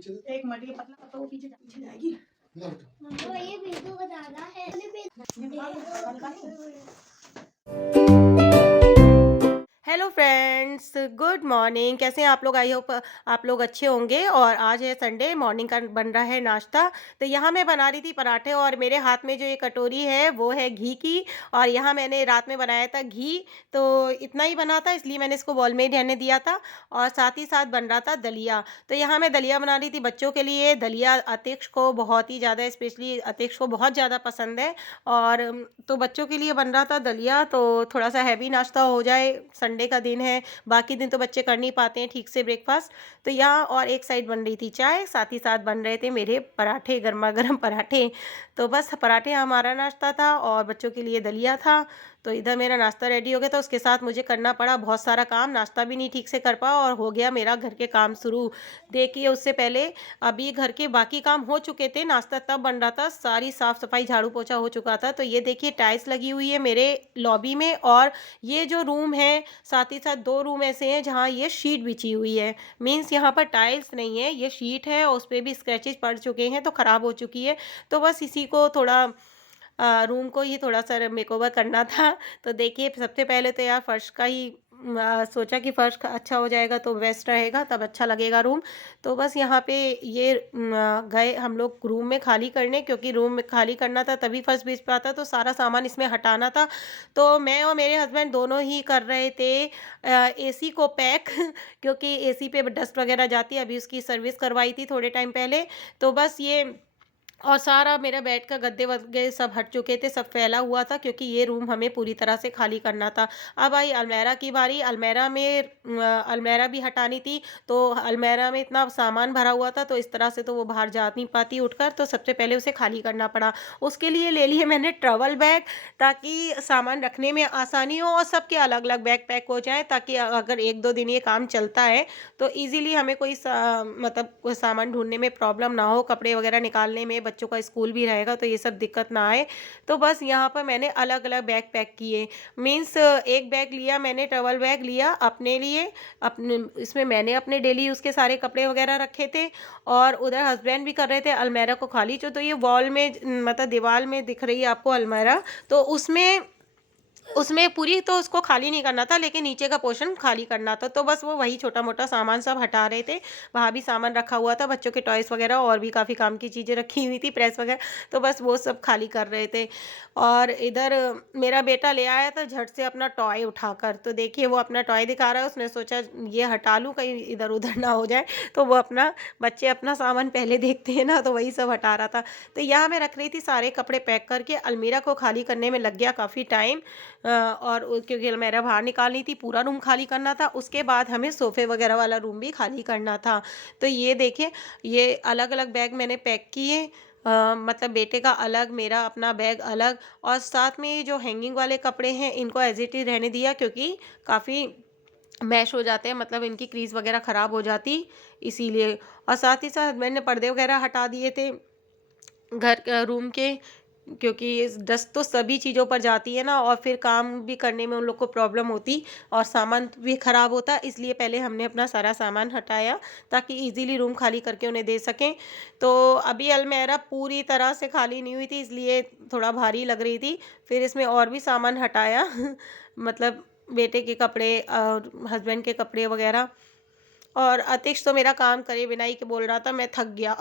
एक मिनट, ये पतला पतला वो पीछे पीछे जाएगी। मम्मा ये बिंदु बनाना है। Hello friends, good morning. कैसे हैं आप लोग? आई होप आप लोग अच्छे होंगे। और आज है संडे, मॉर्निंग का बन रहा है नाश्ता। तो यहाँ मैं बना रही थी पराठे, और मेरे हाथ में जो ये कटोरी है वो है घी की। और यहाँ मैंने रात में बनाया था घी, तो इतना ही बना था, इसलिए मैंने इसको बॉल में ही रहने दिया था। और साथ ही साथ बन रहा था दलिया। तो यहाँ मैं दलिया बना रही थी बच्चों के लिए। दलिया अतिक्ष को बहुत ही ज़्यादा, स्पेशली अतिक्ष को बहुत ज़्यादा पसंद है। और तो बच्चों के लिए बन रहा था दलिया, तो थोड़ा सा हैवी नाश्ता हो जाए, संडे का दिन है। बाकी दिन तो बच्चे कर नहीं पाते हैं ठीक से ब्रेकफास्ट। तो यहाँ और एक साइड बन रही थी चाय, साथ ही साथ बन रहे थे मेरे पराठे, गर्मा गर्म पराठे। तो बस पराठे हमारा नाश्ता था और बच्चों के लिए दलिया था। तो इधर मेरा नाश्ता रेडी हो गया था, उसके साथ मुझे करना पड़ा बहुत सारा काम। नाश्ता भी नहीं ठीक से कर पाया और हो गया मेरा घर के काम शुरू। देखिए, उससे पहले अभी घर के बाकी काम हो चुके थे, नाश्ता तब बन रहा था, सारी साफ सफाई झाड़ू पोछा हो चुका था। तो ये देखिए, टाइल्स लगी हुई है मेरे लॉबी में। और ये जो रूम है, साथ ही साथ 2 रूम ऐसे हैं जहाँ ये शीट बिछी हुई है। मीन्स यहाँ पर टाइल्स नहीं है, ये शीट है और उस पे भी स्क्रैचेस पड़ चुके हैं, तो ख़राब हो चुकी है। तो बस इसी को थोड़ा रूम को ही थोड़ा-सा मेकओवर करना था। तो देखिए, सबसे पहले तो यार फर्श का ही सोचा कि फर्श का अच्छा हो जाएगा तो बेस्ट रहेगा, तब अच्छा लगेगा रूम। तो बस यहाँ पे ये गए हम लोग रूम में खाली करने, क्योंकि रूम में खाली करना था तभी फर्श बिछ पाता, तो सारा सामान इसमें हटाना था। तो मैं और मेरे हस्बैंड दोनों ही कर रहे थे एसी को पैक क्योंकि एसी पे डस्ट वगैरह जाती है, अभी उसकी सर्विस करवाई थी थोड़े टाइम पहले। तो बस ये, और सारा मेरा बेड का गद्दे वगैरह सब हट चुके थे, सब फैला हुआ था, क्योंकि ये रूम हमें पूरी तरह से खाली करना था। अब आई अलमीरा की बारी। अलमीरा में अलमीरा भी हटानी थी। तो अलमीरा में इतना सामान भरा हुआ था, तो इस तरह से तो वो बाहर जा नहीं पाती उठकर, तो सबसे पहले उसे खाली करना पड़ा। उसके लिए ले लिए मैंने ट्रैवल बैग, ताकि सामान रखने में आसानी हो और सबके अलग-अलग बैग पैक हो जाएँ, ताकि अगर 1-2 दिन ये काम चलता है तो ईज़िली हमें कोई मतलब कोई सामान ढूँढने में प्रॉब्लम ना हो, कपड़े वगैरह निकालने में, बच्चों का स्कूल भी रहेगा तो ये सब दिक्कत ना आए। तो बस यहाँ पर मैंने अलग-अलग बैग पैक किए। मीन्स एक बैग लिया मैंने, ट्रैवल बैग लिया अपने लिए, अपने इसमें मैंने अपने डेली यूज़ के सारे कपड़े वगैरह रखे थे। और उधर हस्बैंड भी कर रहे थे अलमीरा को खाली, जो तो ये वॉल में मतलब दीवार में दिख रही है आपको अलमीरा, तो उसमें उसमें पूरी तो उसको खाली नहीं करना था, लेकिन नीचे का पोर्शन खाली करना था। तो बस वो वही छोटा-मोटा सामान सब हटा रहे थे। वहाँ भी सामान रखा हुआ था, बच्चों के टॉयज़ वगैरह और भी काफ़ी काम की चीज़ें रखी हुई थी, प्रेस वगैरह, तो बस वो सब खाली कर रहे थे। और इधर मेरा बेटा ले आया था झट से अपना टॉय उठाकर। तो देखिए, वो अपना टॉय दिखा रहा है, उसने सोचा ये हटा लूँ कहीं इधर-उधर ना हो जाए। तो वो अपना, बच्चे अपना सामान पहले देखते हैं ना, तो वही सब हटा रहा था। तो यहाँ मैं रख रही थी सारे कपड़े पैक करके, अलमीरा को खाली करने में लग गया काफ़ी टाइम। और क्योंकि अलमीरा बाहर निकालनी थी, पूरा रूम खाली करना था, उसके बाद हमें सोफ़े वगैरह वाला रूम भी खाली करना था। तो ये देखिए, ये अलग-अलग बैग मैंने पैक किए। मतलब बेटे का अलग, मेरा अपना बैग अलग, और साथ में ये जो हैंगिंग वाले कपड़े हैं इनको एज़ इट इज़ रहने दिया, क्योंकि काफ़ी मैश हो जाते हैं, मतलब इनकी क्रीज़ वगैरह ख़राब हो जाती, इसीलिए। और साथ ही साथ मैंने पर्दे वगैरह हटा दिए थे घर रूम के, क्योंकि इस डस्ट तो सभी चीज़ों पर जाती है ना, और फिर काम भी करने में उन लोग को प्रॉब्लम होती और सामान भी ख़राब होता, इसलिए पहले हमने अपना सारा सामान हटाया, ताकि इजीली रूम खाली करके उन्हें दे सकें। तो अभी अलमीरा पूरी तरह से खाली नहीं हुई थी, इसलिए थोड़ा भारी लग रही थी। फिर इसमें और भी सामान हटाया मतलब बेटे के कपड़े और हस्बैंड के कपड़े वगैरह। और अतिश तो मेरा काम करे बिना ही के बोल रहा था मैं थक गया।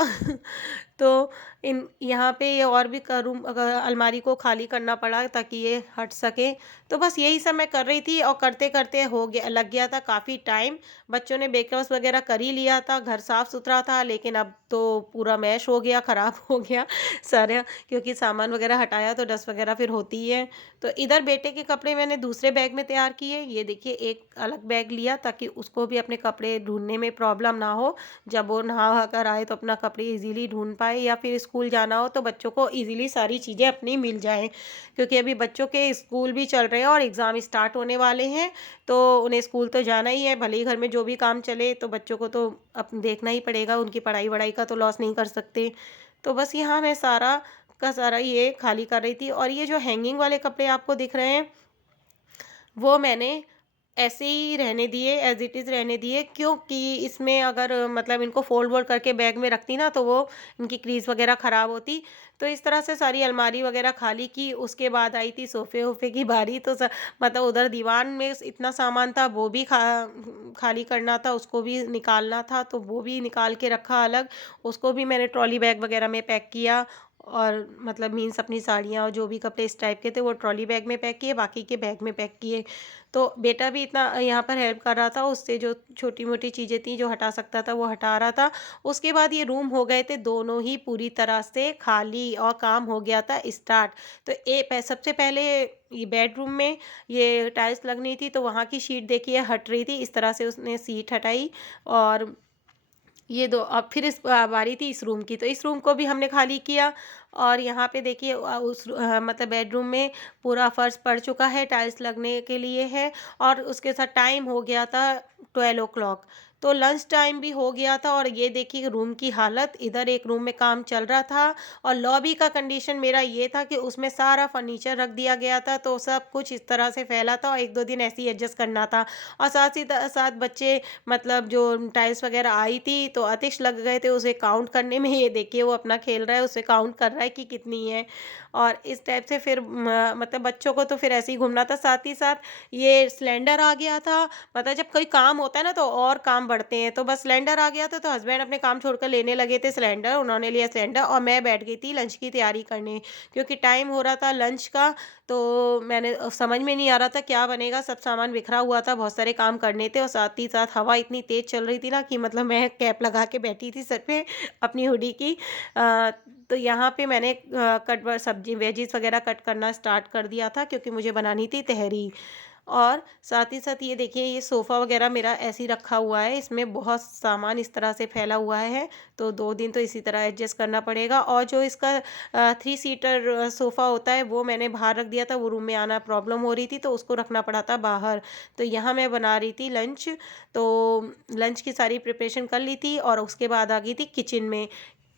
तो इन यहाँ पे ये और भी रूम अलमारी को खाली करना पड़ा, ताकि ये हट सके। तो बस यही सब मैं कर रही थी, और करते-करते हो गया, लग गया था काफ़ी टाइम। बच्चों ने ब्रेकफास्ट वगैरह कर ही लिया था, घर साफ-सुथरा था, लेकिन अब तो पूरा मैश हो गया, ख़राब हो गया सारा, क्योंकि सामान वगैरह हटाया तो डस्ट वगैरह फिर होती ही है। तो इधर बेटे के कपड़े मैंने दूसरे बैग में तैयार किए। ये देखिए, एक अलग बैग लिया, ताकि उसको भी अपने कपड़े ढूँढने में प्रॉब्लम ना हो। जब वो नहा-वहा कर आए तो अपना कपड़े ईज़िली ढूँढ पाए, या फिर स्कूल जाना हो तो बच्चों को ईज़िली सारी चीज़ें अपनी मिल जाएँ। क्योंकि अभी बच्चों के स्कूल भी चल रहे हैं और एग्ज़ाम स्टार्ट होने वाले हैं, तो उन्हें स्कूल तो जाना ही है। भले ही घर में जो भी काम चले, तो बच्चों को तो अब देखना ही पड़ेगा, उनकी पढ़ाई-वढ़ाई का तो लॉस नहीं कर सकते। तो बस यहाँ मैं सारा का सारा ये खाली कर रही थी। और ये जो हैंगिंग वाले कपड़े आपको दिख रहे हैं, वो मैंने ऐसे ही रहने दिए, एज़ इट इज़ रहने दिए, क्योंकि इसमें अगर मतलब इनको फ़ोल्ड-वोल्ड करके बैग में रखती ना तो वो इनकी क्रीज़ वग़ैरह ख़राब होती। तो इस तरह से सारी अलमारी वग़ैरह खाली की, उसके बाद आई थी सोफ़े-वोफ़े की बारी। तो मतलब उधर दीवान में इतना सामान था, वो भी खाली करना था, उसको भी निकालना था, तो वो भी निकाल के रखा अलग। उसको भी मैंने ट्रॉली बैग वग़ैरह में पैक किया, और मतलब मीन्स अपनी साड़ियाँ और जो भी कपड़े इस टाइप के थे वो ट्रॉली बैग में पैक किए, बाकी के बैग में पैक किए। तो बेटा भी इतना यहाँ पर हेल्प कर रहा था, उससे जो छोटी-मोटी चीज़ें थी जो हटा सकता था वो हटा रहा था। उसके बाद ये रूम हो गए थे दोनों ही पूरी तरह से खाली, और काम हो गया था स्टार्ट। तो सबसे पहले ये बेडरूम में ये टाइल्स लगनी थी, तो वहाँ की शीट देखिए हट रही थी, इस तरह से उसने शीट हटाई। और ये दो, अब फिर बारी थी इस रूम की, तो इस रूम को भी हमने खाली किया। और यहाँ पे देखिए मतलब बेडरूम में पूरा फर्श पड़ चुका है, टाइल्स लगने के लिए है। और उसके साथ टाइम हो गया था 12 ओ क्लॉक, तो लंच टाइम भी हो गया था। और ये देखिए रूम की हालत, इधर एक रूम में काम चल रहा था, और लॉबी का कंडीशन मेरा ये था कि उसमें सारा फर्नीचर रख दिया गया था, तो सब कुछ इस तरह से फैला था, और 1-2 दिन ऐसे ही एडजस्ट करना था। और साथ ही साथ बच्चे, मतलब जो टाइल्स वगैरह आई थी तो आतिश लग गए थे उसे काउंट करने में। ये देखिए वो अपना खेल रहा है, उसे काउंट कर रहा है कि कितनी है। और इस टाइप से फिर मतलब बच्चों को तो फिर ऐसे ही घूमना था। साथ ही साथ ये सिलेंडर आ गया था। मतलब जब कोई काम होता है ना तो और काम बढ़ते हैं, तो बस सिलेंडर आ गया था, तो हस्बैंड अपने काम छोड़कर लेने लगे थे सिलेंडर, उन्होंने लिया सिलेंडर, और मैं बैठ गई थी लंच की तैयारी करने, क्योंकि टाइम हो रहा था लंच का। तो मैंने समझ में नहीं आ रहा था क्या बनेगा, सब सामान बिखरा हुआ था, बहुत सारे काम करने थे, और साथ ही साथ हवा इतनी तेज़ चल रही थी ना कि मतलब मैं कैप लगा के बैठी थी सर पे अपनी हुडी की। तो यहाँ पे मैंने सब्जी वेजिस वगैरह कट करना स्टार्ट कर दिया था, क्योंकि मुझे बनानी थी तहरी। और साथ ही साथ ये देखिए ये सोफ़ा वगैरह मेरा ऐसे ही रखा हुआ है, इसमें बहुत सामान इस तरह से फैला हुआ है, तो 2 दिन तो इसी तरह एडजस्ट करना पड़ेगा। और जो इसका 3 सीटर सोफ़ा होता है वो मैंने बाहर रख दिया था, वो रूम में आना प्रॉब्लम हो रही थी, तो उसको रखना पड़ा था बाहर। तो यहाँ मैं बना रही थी लंच, तो लंच की सारी प्रिपरेशन कर ली थी, और उसके बाद आ गई थी किचन में,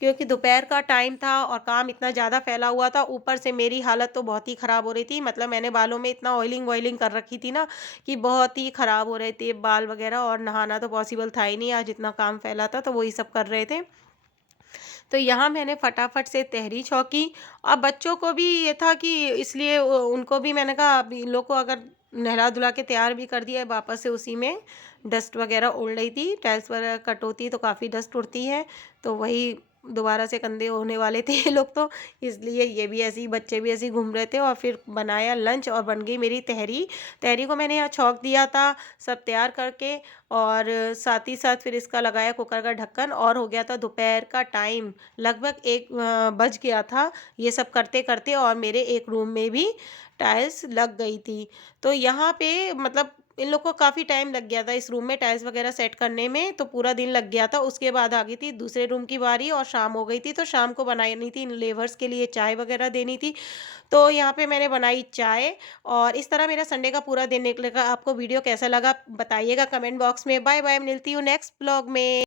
क्योंकि दोपहर का टाइम था और काम इतना ज़्यादा फैला हुआ था, ऊपर से मेरी हालत तो बहुत ही ख़राब हो रही थी। मतलब मैंने बालों में इतना ऑयलिंग वॉयलिंग कर रखी थी ना कि बहुत ही ख़राब हो रहे थे बाल वगैरह, और नहाना तो पॉसिबल था ही नहीं, आज इतना काम फैला था, तो वही सब कर रहे थे। तो यहाँ मैंने फटाफट से तहरी छौंकी। अब बच्चों को भी ये था कि इसलिए उनको भी मैंने कहा अब इन लोग को अगर नहला-धुला के तैयार भी कर दिया है, वापस से उसी में डस्ट वगैरह उड़ रही थी, टाइल्स वगैरह कट होती है तो काफ़ी डस्ट उड़ती है, तो वही दोबारा से गंदे होने वाले थे ये लोग तो, इसलिए ये भी ऐसे ही बच्चे भी ऐसे ही घूम रहे थे। और फिर बनाया लंच और बन गई मेरी तहरी। तहरी को मैंने यहाँ छौंक दिया था सब तैयार करके, और साथ ही साथ फिर इसका लगाया कुकर का ढक्कन, और हो गया था दोपहर का टाइम, लगभग 1 बज गया था ये सब करते-करते, और मेरे एक रूम में भी टाइल्स लग गई थी। तो यहाँ पे मतलब इन लोग को काफ़ी टाइम लग गया था इस रूम में टाइल्स वगैरह सेट करने में, तो पूरा दिन लग गया था। उसके बाद आ गई थी दूसरे रूम की बारी, और शाम हो गई थी, तो शाम को बनानी थी इन लेबर्स के लिए चाय वगैरह देनी थी। तो यहाँ पे मैंने बनाई चाय, और इस तरह मेरा संडे का पूरा दिन निकलेगा। आपको वीडियो कैसा लगा बताइएगा कमेंट बॉक्स में। बाय बाय, मिलती हूँ नेक्स्ट ब्लॉग में।